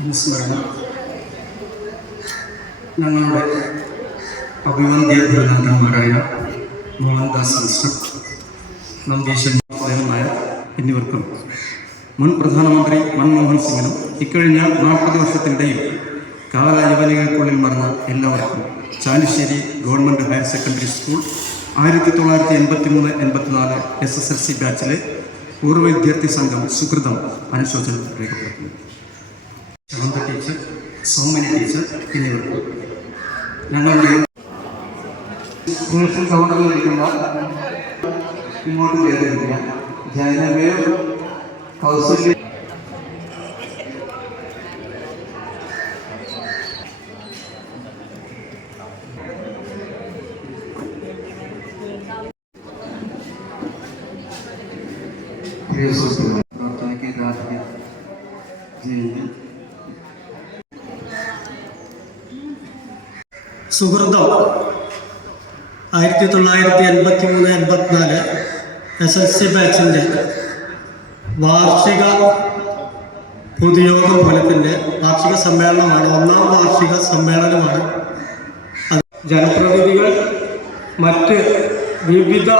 അനുസ്മരണം ഞങ്ങളുടെ അഭിവന്ദ്യ ഗുരുനാഥന്മാരായ മോഹൻദാസ് മിസ്റ്റർ നമ്പീശൻ നായർ എന്നിവർക്കും മുൻ പ്രധാനമന്ത്രി മൻമോഹൻ സിംഗിനും ഇക്കഴിഞ്ഞ 40 വർഷത്തിനിടയിൽ കാലായവനികൾക്കുള്ളിൽ മറന്ന എല്ലാവർക്കും Chalissery government higher secondary school 1983-84 SSLC ബാച്ചിലെ പൂർവ്വ വിദ്യാർത്ഥി സംഘം സുഹൃതം അനുശോചനം രേഖപ്പെടുത്തുന്നു. ശാന്ത ടീച്ചർ, സൗമ്യനി ടീച്ചർ എന്നിവർക്ക് ഞങ്ങളുടെ കൗണ്ടറിലിരിക്കുന്ന ഇങ്ങോട്ട് കയറിയിരിക്കുക ജനവേവ് കൗസല്യ പ്രാർത്ഥനയ്ക്ക് രാത്രി ജയന്തി സുഹൃതം 1983-84 SSLC ബാച്ചിൻ്റെ വാർഷിക പൊതുയോഗം പോലത്തിൻ്റെ വാർഷിക സമ്മേളനമാണ്. 1ാം വാർഷിക സമ്മേളനമാണ്. ജനപ്രതിനിധികൾ മറ്റ് വിവിധ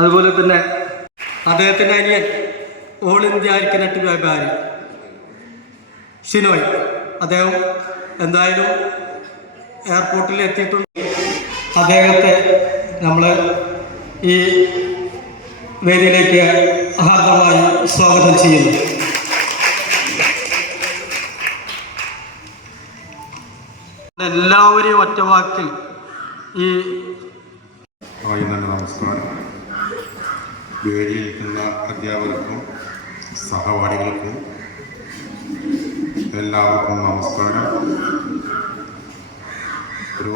അതുപോലെ തന്നെ അദ്ദേഹത്തിൻ്റെ അനിയൻ ഓൾ ഇന്ത്യ ക്രിക്കറ്റ് വ്യാപാരി ഷിനോയ്, അദ്ദേഹം എന്തായാലും എയർപോർട്ടിൽ എത്തിയിട്ടുണ്ട്. അദ്ദേഹത്തെ നമ്മൾ ഈ വേദിയിലേക്ക് ഹാർദമായി സ്വാഗതം ചെയ്യുന്നു. എല്ലാവരെയും ഒറ്റവാക്കിൽ ഈ നമസ്കാരം. വേദിയിലിരിക്കുന്ന അധ്യാപകർക്കും സഹപാഠികൾക്കും എല്ലാവർക്കും നമസ്കാരം. ഒരു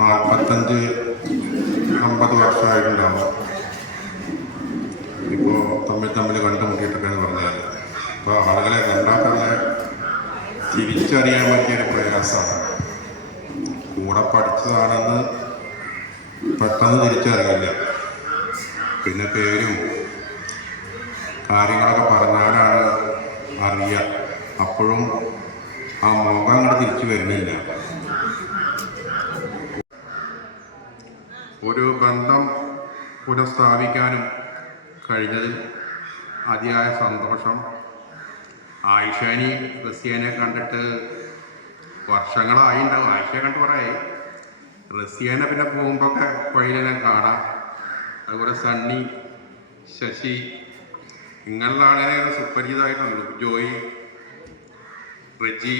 45-50 വർഷമായിട്ടുണ്ടാവും ഇപ്പോൾ തമ്മിൽ കണ്ടുമുട്ടിയിട്ടൊക്കെയാണ് പറഞ്ഞത്. അപ്പോൾ ആളുകളെ കണ്ടാൽ തന്നെ തിരിച്ചറിയാൻ പറ്റിയൊരു പ്രയാസമാണ്. കൂടെ പഠിച്ചതാണെന്ന് പെട്ടെന്ന് തിരിച്ചറിയില്ല. പിന്നെ പേരും കാര്യങ്ങളൊക്കെ പറഞ്ഞാലാണ് അറിയുക. അപ്പോഴും ആ മുഖം അങ്ങോട്ട് തിരിച്ചു വരുന്നില്ല. ഒരു ബന്ധം പുനഃസ്ഥാപിക്കാനും കഴിഞ്ഞതിൽ അതിയായ സന്തോഷം. ആയിഷാനി റസിയനെ കണ്ടിട്ട് വർഷങ്ങളായിണ്ടാവും. ആയിഷയെ കണ്ട് കുറേ. റസിയനെ പിന്നെ പോകുമ്പോഴൊക്കെ വഴിയിലെ കാണാം. അതുപോലെ സണ്ണി, ശശി, ഇങ്ങനെയുള്ള ആളുകളെ സുപരിചിതമായിട്ടുള്ളൂ. ജോയി, റെജി,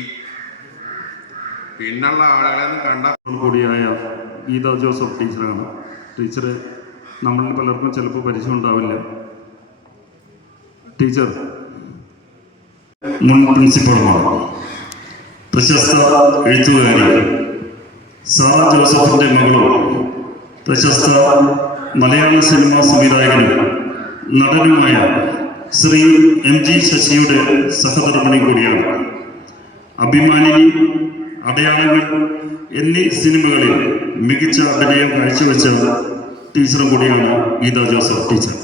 പിന്നുള്ള ആളുകളെ കണ്ട കൂടിയായ ഗീത ജോസഫ് ടീച്ചറാണ്. ടീച്ചർ നമ്മളിൽ പലർക്കും ചിലപ്പോൾ പരിചയം ഉണ്ടാവില്ല. ടീച്ചർ മുൻ പ്രിൻസിപ്പളുമാണ്. പ്രശസ്ത എഴുത്തുകാരി സാറ ജോസഫിൻ്റെ മകളും പ്രശസ്ത മലയാള സിനിമാ സംവിധായകനും നടനുമായ ശ്രീ MG ശശിയുടെ സഹധർമ്മിണി കൂടിയാണ്. അഭിമാനിനി, അടയാളങ്ങൾ എന്നീ സിനിമകളിൽ മികച്ച അഭിനയം കാഴ്ചവെച്ച ടീച്ചറും കൂടിയാണ് ഗീത ജോസഫ് ടീച്ചർ.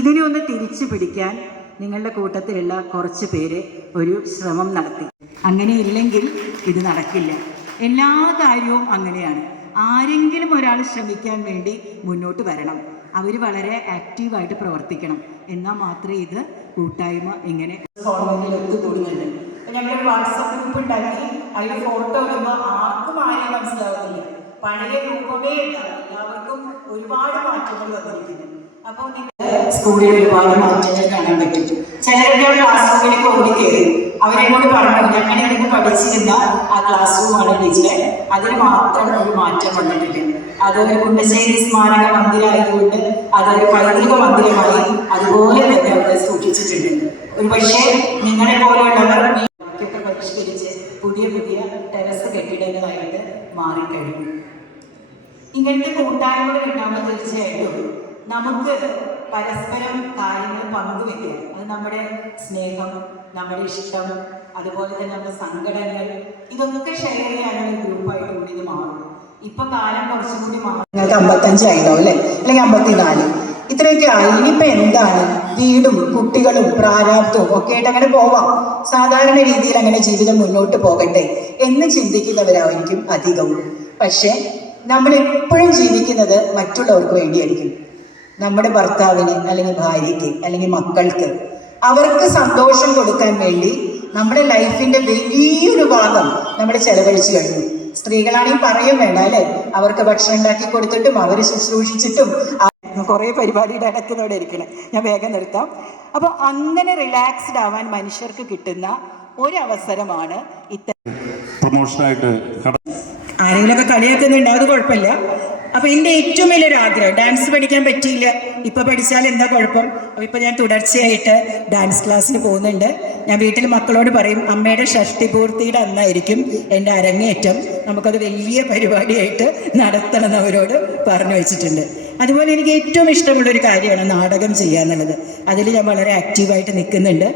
ഇതിനെ ഒന്ന് തിരിച്ചു പിടിക്കാൻ നിങ്ങളുടെ കൂട്ടത്തിലുള്ള കുറച്ച് പേര് ഒരു ശ്രമം നടത്തി. അങ്ങനെയില്ലെങ്കിൽ ഇത് നടക്കില്ല. എല്ലാ കാര്യവും അങ്ങനെയാണ്. ആരെങ്കിലും ഒരാൾ ശ്രമിക്കാൻ വേണ്ടി മുന്നോട്ട് വരണം. അവർ വളരെ ആക്റ്റീവായിട്ട് പ്രവർത്തിക്കണം. എന്നാൽ മാത്രമേ ഇത് കൂട്ടായ്മ ഇങ്ങനെ ഒത്തുകൂടുന്നുണ്ട്. ഞങ്ങളൊരു വാട്സപ്പ് ഗ്രൂപ്പ് ഉണ്ടാക്കി. അതിൽ ഫോട്ടോ വരുമ്പോൾ ആർക്കും ആരെയും മനസ്സിലാവുന്നില്ല. പഴയ രൂപമേ ഉണ്ടാവും. എല്ലാവർക്കും ഒരുപാട് മാറ്റങ്ങൾ വന്നിരിക്കുന്നു. അപ്പോൾ സ്കൂളിൽ ഒരുപാട് മാറ്റങ്ങൾ കാണാൻ പറ്റും. ചിലരുടെ ക്ലാസ് റൂമിലേക്ക് ഓടിക്കയറി അവരെന്നോട് പറഞ്ഞു, ഞങ്ങളിവിടെ പഠിച്ചിരുന്ന ആ ക്ലാസ് റൂമാണ് ടീച്ചറെ, അതിന് മാത്രം ഒരു മാറ്റം വന്നിട്ടില്ല. അതൊരു കുണ്ടശ്ശേരി സ്മാരക മന്ദിരമായതുകൊണ്ട് അതൊരു പൈതൃക മന്ദിരമായി അതുപോലെ തന്നെ അവിടെ സൂക്ഷിച്ചിട്ടുണ്ട്. ഒരു പക്ഷേ നിങ്ങളെ പോലെയുള്ളവർ ഒക്കെ പരിഷ്കരിച്ച് പുതിയ പുതിയ ടെറസ് കെട്ടിടങ്ങളായിട്ട് മാറിക്കഴിഞ്ഞു. ഇങ്ങനത്തെ കൂട്ടായ്മകൾ ഉണ്ടാകുമ്പോൾ തീർച്ചയായിട്ടും നമുക്ക് പരസ്പരം കാര്യങ്ങൾ പങ്കുവെക്കാം. അത് നമ്മുടെ സ്നേഹം, നമ്മുടെ ഇഷ്ടം, അതുപോലെ തന്നെ നമ്മുടെ സങ്കടങ്ങൾ, ഇതൊക്കെ ഷെയർ ചെയ്യാനുള്ള ഗ്രൂപ്പായിട്ട് കൂടി ഇത് മാറും. ഇപ്പൊ കാലം കുറച്ചും കൂടി മാറും. നിങ്ങൾക്ക് 55 ആയിട്ടോ അല്ലേ, അല്ലെങ്കിൽ 54, ഇത്രയൊക്കെ ആയി. ഇനിയിപ്പോൾ എന്താണ്, വീടും കുട്ടികളും പ്രാരാബ്ദവും ഒക്കെ ആയിട്ട് അങ്ങനെ പോവാം. സാധാരണ രീതിയിൽ അങ്ങനെ ജീവിതം മുന്നോട്ട് പോകട്ടെ എന്ന് ചിന്തിക്കുന്നവരായിരിക്കും അധികവും. പക്ഷെ നമ്മൾ എപ്പോഴും ജീവിക്കുന്നത് മറ്റുള്ളവർക്ക് വേണ്ടിയായിരിക്കും. നമ്മുടെ ഭർത്താവിന് അല്ലെങ്കിൽ ഭാര്യയ്ക്ക് അല്ലെങ്കിൽ മക്കൾക്ക് അവർക്ക് സന്തോഷം കൊടുക്കാൻ വേണ്ടി നമ്മുടെ ലൈഫിൻ്റെ വലിയൊരു ഭാഗം നമ്മൾ ചെലവഴിച്ചു കഴിഞ്ഞു. സ്ത്രീകളാണെങ്കിൽ പറയും വേണ്ട അല്ലേ, അവർക്ക് ഭക്ഷണം ഉണ്ടാക്കി കൊടുത്തിട്ടും അവർ ശുശ്രൂഷിച്ചിട്ടും കുറേ പരിപാടിയുടെ ഇടയ്ക്കുന്നവിടെ ഇരിക്കണം. ഞാൻ വേഗം നിർത്താം. അപ്പോൾ അങ്ങനെ റിലാക്സ്ഡ് ആവാൻ മനുഷ്യർക്ക് കിട്ടുന്ന ഒരവസരമാണ് പ്രൊമോഷനായിട്ട് ആരെങ്കിലുമൊക്കെ കളിയാക്കുന്നുണ്ട്, അത് കുഴപ്പമില്ല. അപ്പോൾ എൻ്റെ ഏറ്റവും വലിയൊരു ആഗ്രഹം, ഡാൻസ് പഠിക്കാൻ പറ്റിയില്ല, ഇപ്പോൾ പഠിച്ചാൽ എന്താ കുഴപ്പം. അപ്പോൾ ഇപ്പോൾ ഞാൻ തുടർച്ചയായിട്ട് ഡാൻസ് ക്ലാസ്സിന് പോകുന്നുണ്ട്. ഞാൻ വീട്ടിൽ മക്കളോട് പറയും, അമ്മയുടെ ഷഷ്ടിപൂർത്തിയുടെ അന്നായിരിക്കും എൻ്റെ അരങ്ങേറ്റം, നമുക്കത് വലിയ പരിപാടിയായിട്ട് നടത്തണം എന്ന് അവരോട് പറഞ്ഞു വെച്ചിട്ടുണ്ട്. അതുപോലെ എനിക്ക് ഏറ്റവും ഇഷ്ടമുള്ളൊരു കാര്യമാണ് നാടകം ചെയ്യുക എന്നുള്ളത്. അതിൽ ഞാൻ വളരെ ആക്റ്റീവായിട്ട് നിൽക്കുന്നുണ്ട്.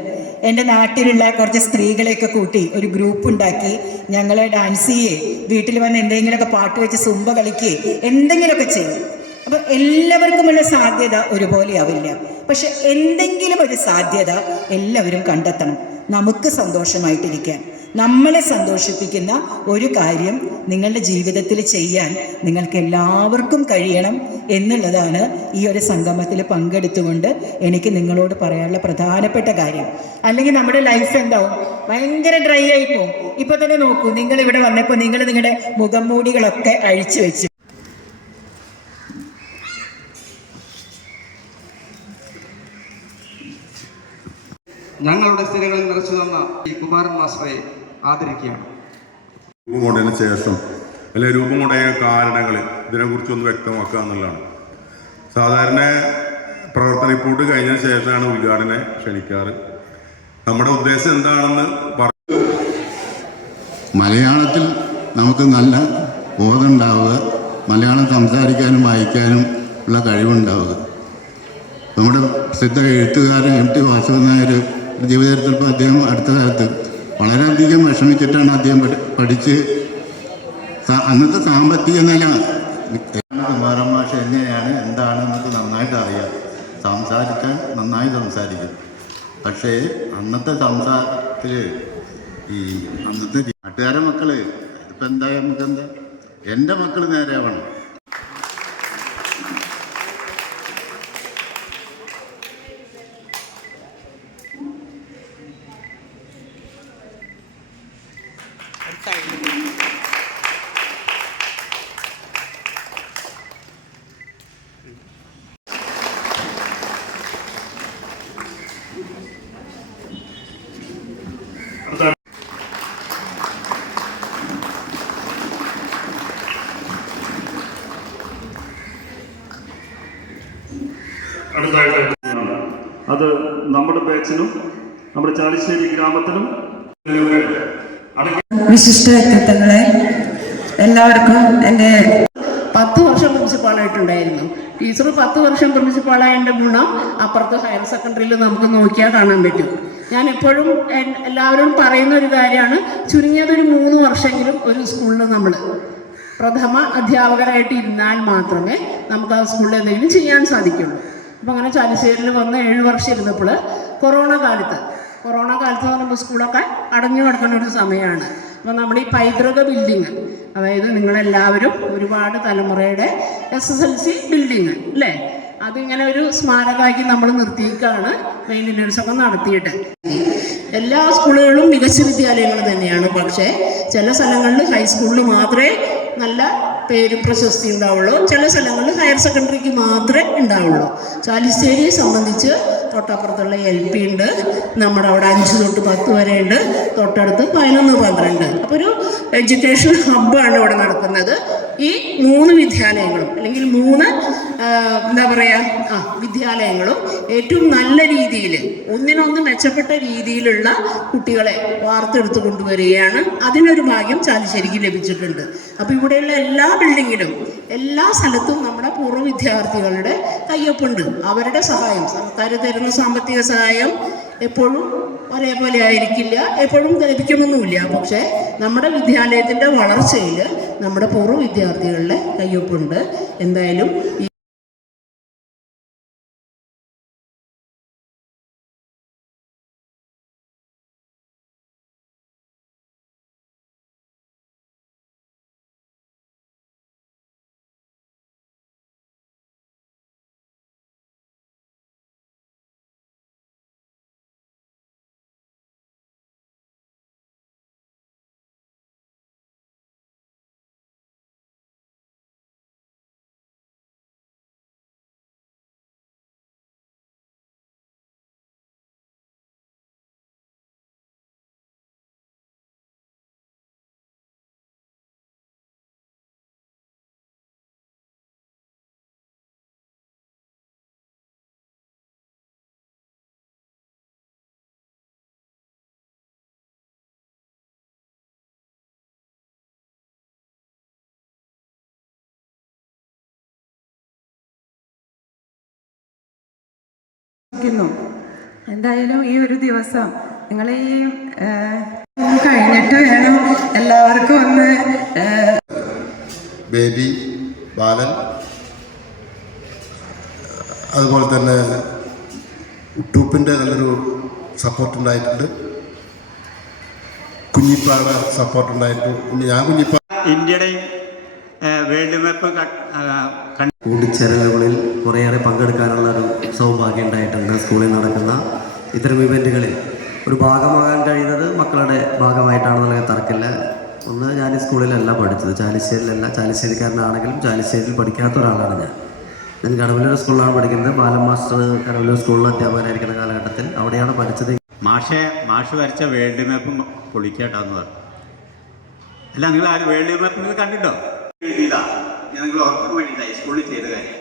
എൻ്റെ നാട്ടിലുള്ള കുറച്ച് സ്ത്രീകളെയൊക്കെ കൂട്ടി ഒരു ഗ്രൂപ്പ് ഉണ്ടാക്കി ഞങ്ങൾ ഡാൻസ് ചെയ്യേ, വീട്ടിൽ വന്ന് എന്തെങ്കിലുമൊക്കെ പാട്ട് വെച്ച് സുംബ കളിക്കുകയെ എന്തെങ്കിലുമൊക്കെ ചെയ്യും. അപ്പോൾ എല്ലാവർക്കുമുള്ള സാധ്യത ഒരുപോലെ ആവില്ല. പക്ഷെ എന്തെങ്കിലും ഒരു സാധ്യത എല്ലാവരും കണ്ടെത്തണം. നമുക്ക് സന്തോഷമായിട്ടിരിക്കാൻ, നമ്മളെ സന്തോഷിപ്പിക്കുന്ന ഒരു കാര്യം നിങ്ങളുടെ ജീവിതത്തിൽ ചെയ്യാൻ നിങ്ങൾക്ക് എല്ലാവർക്കും കഴിയണം എന്നുള്ളതാണ് ഈ ഒരു സംഗമത്തിൽ പങ്കെടുത്തുകൊണ്ട് എനിക്ക് നിങ്ങളോട് പറയാനുള്ള പ്രധാനപ്പെട്ട കാര്യം. അല്ലെങ്കിൽ നമ്മുടെ ലൈഫ് എന്താവും, ഭയങ്കര ഡ്രൈ ആയിപ്പോവും. ഇപ്പോൾ തന്നെ നോക്കൂ, നിങ്ങളിവിടെ വന്നപ്പോൾ നിങ്ങൾ നിങ്ങളുടെ മുഖം മൂടികളൊക്കെ അഴിച്ചു വെച്ചു. ഞങ്ങളുടെ സ്ത്രീകളിൽ നിറച്ചു തന്ന ഈ കുമാരൻ മാസ്റ്ററെ ആദരിക്കുകയാണ്. രൂപം കൊണ്ടതിന് ശേഷം അല്ലെ രൂപം കൊണ്ടതിന് കാരണങ്ങൾ ഇതിനെക്കുറിച്ചൊന്ന് വ്യക്തമാക്കുക എന്നുള്ളതാണ്. സാധാരണ പ്രവർത്തന റിപ്പോർട്ട് കഴിഞ്ഞതിന് ശേഷമാണ് ഉദ്ഘാടനം ക്ഷണിക്കാറ്. നമ്മുടെ ഉദ്ദേശം എന്താണെന്ന് പറഞ്ഞു. മലയാളത്തിൽ നമുക്ക് നല്ല ബോധമുണ്ടാവുക, മലയാളം സംസാരിക്കാനും വായിക്കാനും ഉള്ള കഴിവുണ്ടാവുക. നമ്മുടെ പ്രസിദ്ധ എഴുത്തുകാരൻ MT വാസുദേവൻ നായർ ജീവിതത്തിൽ അദ്ദേഹം അടുത്ത കാലത്ത് വളരെയധികം വിഷമിച്ചിട്ടാണ് അദ്ദേഹം പഠിച്ച് അന്നത്തെ സാമ്പത്തിക നില കുമാരൻ മാഷ് എങ്ങനെയാണ് എന്താണെന്നൊക്കെ നന്നായിട്ട് അറിയാം. സംസാരിക്കാൻ നന്നായി സംസാരിക്കും. പക്ഷേ അന്നത്തെ സംസാരത്തിൽ ഈ അന്നത്തെ നാട്ടുകാരെ മക്കള് ഇതിപ്പോൾ എന്താ നമുക്കെന്താ എൻ്റെ മക്കൾ നേരെയാവണം. അത് നമ്മുടെ ബാച്ചിനും നമ്മുടെ ചാലിശ്ശേരി ഗ്രാമത്തിനും വിശിഷ്ട വ്യക്തിത്വങ്ങളെ എല്ലാവർക്കും എൻ്റെ 10 വർഷം പ്രിൻസിപ്പാളായിട്ടുണ്ടായിരുന്നു. ടീച്ചർ 10 വർഷം പ്രിൻസിപ്പാളായതിൻ്റെ ഗുണം അപ്പുറത്ത് ഹയർ സെക്കൻഡറിയിൽ നമുക്ക് നോക്കിയാൽ കാണാൻ പറ്റും. ഞാൻ എപ്പോഴും എല്ലാവരും പറയുന്ന ഒരു കാര്യമാണ്, ചുരുങ്ങിയതൊരു 3 വർഷമെങ്കിലും ഒരു സ്കൂളിൽ നമ്മൾ പ്രഥമ അധ്യാപകരായിട്ട് ഇരുന്നാൽ മാത്രമേ നമുക്ക് ആ സ്കൂളിൽ എന്തെങ്കിലും ചെയ്യാൻ സാധിക്കുള്ളൂ. അപ്പോൾ അങ്ങനെ ചാലിശ്ശേരിയിൽ വന്ന് 7 വർഷം ഇരുന്നപ്പോൾ കൊറോണ കാലത്ത് എന്ന് പറയുമ്പോൾ സ്കൂളൊക്കെ അടഞ്ഞു കിടക്കുന്ന ഒരു സമയമാണ്. അപ്പോൾ നമ്മുടെ ഈ പൈതൃക ബിൽഡിങ്, അതായത് നിങ്ങളെല്ലാവരും ഒരുപാട് തലമുറയുടെ SSLC ബിൽഡിങ് അല്ലേ, അതിങ്ങനെ ഒരു സ്മാരകമാക്കി നമ്മൾ നിർത്തിയേക്കാണ്. മെയിൻ്റനൻസൊക്കെ നടത്തിയിട്ട് എല്ലാ സ്കൂളുകളും മികച്ച വിദ്യാലയങ്ങൾ തന്നെയാണ്. പക്ഷേ ചില സ്ഥലങ്ങളിൽ ഹൈസ്കൂളിൽ മാത്രമേ നല്ല പേരും പ്രശസ്തി ഉണ്ടാവുള്ളൂ, ചില സ്ഥലങ്ങളിൽ ഹയർ സെക്കൻഡറിക്ക് മാത്രമേ ഉണ്ടാവുള്ളൂ. ചാലിശ്ശേരിയെ സംബന്ധിച്ച് തൊട്ടപ്പുറത്തുള്ള LP ഉണ്ട്, നമ്മുടെ അവിടെ 5 തൊട്ട് 10 വരെ ഉണ്ട്, തൊട്ടടുത്ത് 11, 12. അപ്പോൾ ഒരു എഡ്യൂക്കേഷൻ ഹബ്ബാണ് ഇവിടെ നടക്കുന്നത്. ഈ 3 വിദ്യാലയങ്ങളും അല്ലെങ്കിൽ 3 വിദ്യാലയങ്ങളും ഏറ്റവും നല്ല രീതിയിൽ ഒന്നിനൊന്ന് മെച്ചപ്പെട്ട രീതിയിലുള്ള കുട്ടികളെ വാർത്തെടുത്ത് കൊണ്ടുവരികയാണ്. അതിനൊരു ഭാഗ്യം ചാലിശ്ശേരിക്ക് ലഭിച്ചിട്ടുണ്ട്. അപ്പോൾ ഇവിടെയുള്ള എല്ലാ ബിൽഡിങ്ങിലും എല്ലാ സ്ഥലത്തും നമ്മുടെ പൂർവ്വ വിദ്യാർത്ഥികളുടെ കയ്യൊപ്പുണ്ട്. അവരുടെ സഹായം, സർക്കാർ തരുന്ന സാമ്പത്തിക സഹായം എപ്പോഴും ഒരേപോലെ ആയിരിക്കില്ല, എപ്പോഴും ലഭിക്കണമെന്നുമില്ല. പക്ഷേ നമ്മുടെ വിദ്യാലയത്തിൻ്റെ വളർച്ചയിൽ നമ്മുടെ പൂർവ്വ വിദ്യാർത്ഥികളുടെ കയ്യൊപ്പുണ്ട്. എന്തായാലും എന്തായാലും ഈ ഒരു ദിവസം നിങ്ങൾ ഈ കഴിഞ്ഞിട്ട് വേണം എല്ലാവർക്കും ഒന്ന് ബേബി ബാലൻ, അതുപോലെ തന്നെ ഉട്ടൂപ്പിൻ്റെ നല്ലൊരു സപ്പോർട്ടുണ്ടായിട്ടുണ്ട്, കുഞ്ഞിപ്പായുടെ സപ്പോർട്ടുണ്ടായിട്ടുണ്ട്. ഞാൻ കുഞ്ഞിപ്പ ഇന്ത്യയുടെ വേൾഡ് മാപ്പ് കൂടിച്ചേരലുകളിൽ കുറേയേറെ പങ്കെടുക്കാനുള്ള ഒരു സൗഭാഗ്യം ഉണ്ടായിട്ടുണ്ട്. സ്കൂളിൽ നടക്കുന്ന ഇത്തരം ഇവൻറ്റുകളിൽ ഒരു ഭാഗമാകാൻ കഴിയുന്നത് മക്കളുടെ ഭാഗമായിട്ടാണെന്നുള്ള തർക്കമില്ല. ഒന്ന്, ഞാൻ ഈ സ്കൂളിലല്ല പഠിച്ചത്, ചാലിശ്ശേരിയിലല്ല, ചാലിശ്ശേരിക്കാരനാണെങ്കിലും ചാലിശ്ശേരിയിൽ പഠിക്കാത്ത ഒരാളാണ് ഞാൻ കടവല്ലൂർ സ്കൂളിലാണ് പഠിക്കുന്നത്. ബാലൻ മാസ്റ്റർ കടവല്ലൂർ സ്കൂളിൽ അധ്യാപകരായിരിക്കുന്ന കാലഘട്ടത്തിൽ അവിടെയാണ് പഠിച്ചത്. മാഷ് വരച്ച വേൾഡ് മാപ്പും പൊളിക്കാട്ടാന്ന് പറഞ്ഞു. അല്ല, നിങ്ങൾ ആ വേൾഡ് മാപ്പ് നിങ്ങൾ കണ്ടിട്ടോ? എഴുതിയതാ, ഞാൻ നിങ്ങൾ ഓർക്കാൻ വേണ്ടിയിട്ടായി സ്കൂളിൽ ചെയ്ത കാര്യം.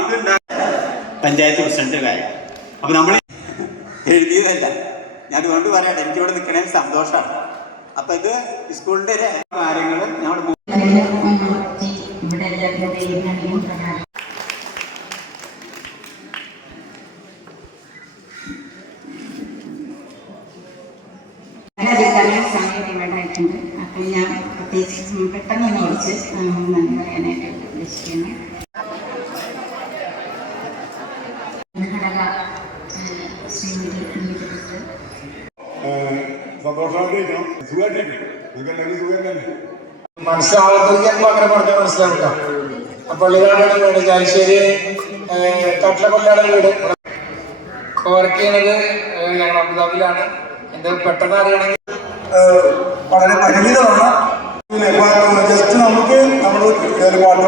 ഇതുണ്ടാ പഞ്ചായത്ത് പ്രസിഡന്റ് കാര്യം. അപ്പൊ നമ്മൾ എഴുതിയതല്ല, ഞാൻ അതുകൊണ്ട് പറയട്ടെ, എനിക്കിവിടെ നിൽക്കണേ സന്തോഷമാണ്. അപ്പൊ ഇത് സ്കൂളിന്റെ കാര്യങ്ങൾ ഞങ്ങളുടെ അതിൽ സമയം ഒരുപാടായിട്ടുണ്ട്. അപ്പോൾ ഞാൻ പ്രത്യേകിച്ച് പെട്ടെന്ന് വിളിച്ച് നന്ദി പറയാനായിട്ട് ഉദ്ദേശിക്കുന്നു. മനസ്സിലാവാത്തവർക്ക് അങ്ങനെ പറഞ്ഞാൽ മനസ്സിലാവില്ല. പള്ളികളുടെ വീട് ചാലിശ്ശേരി കട്ടിലക്കൊല്ലയുടെ വീട് വർക്ക് ചെയ്യുന്നത് ഞങ്ങൾ അബുദാബിയിലാണ്. എന്ത് പെട്ടെന്ന് അറിയണമെങ്കിൽ വളരെ പരിമിതമാണ്. ജസ്റ്റ് നമുക്ക് നമ്മൾ പാട്ട്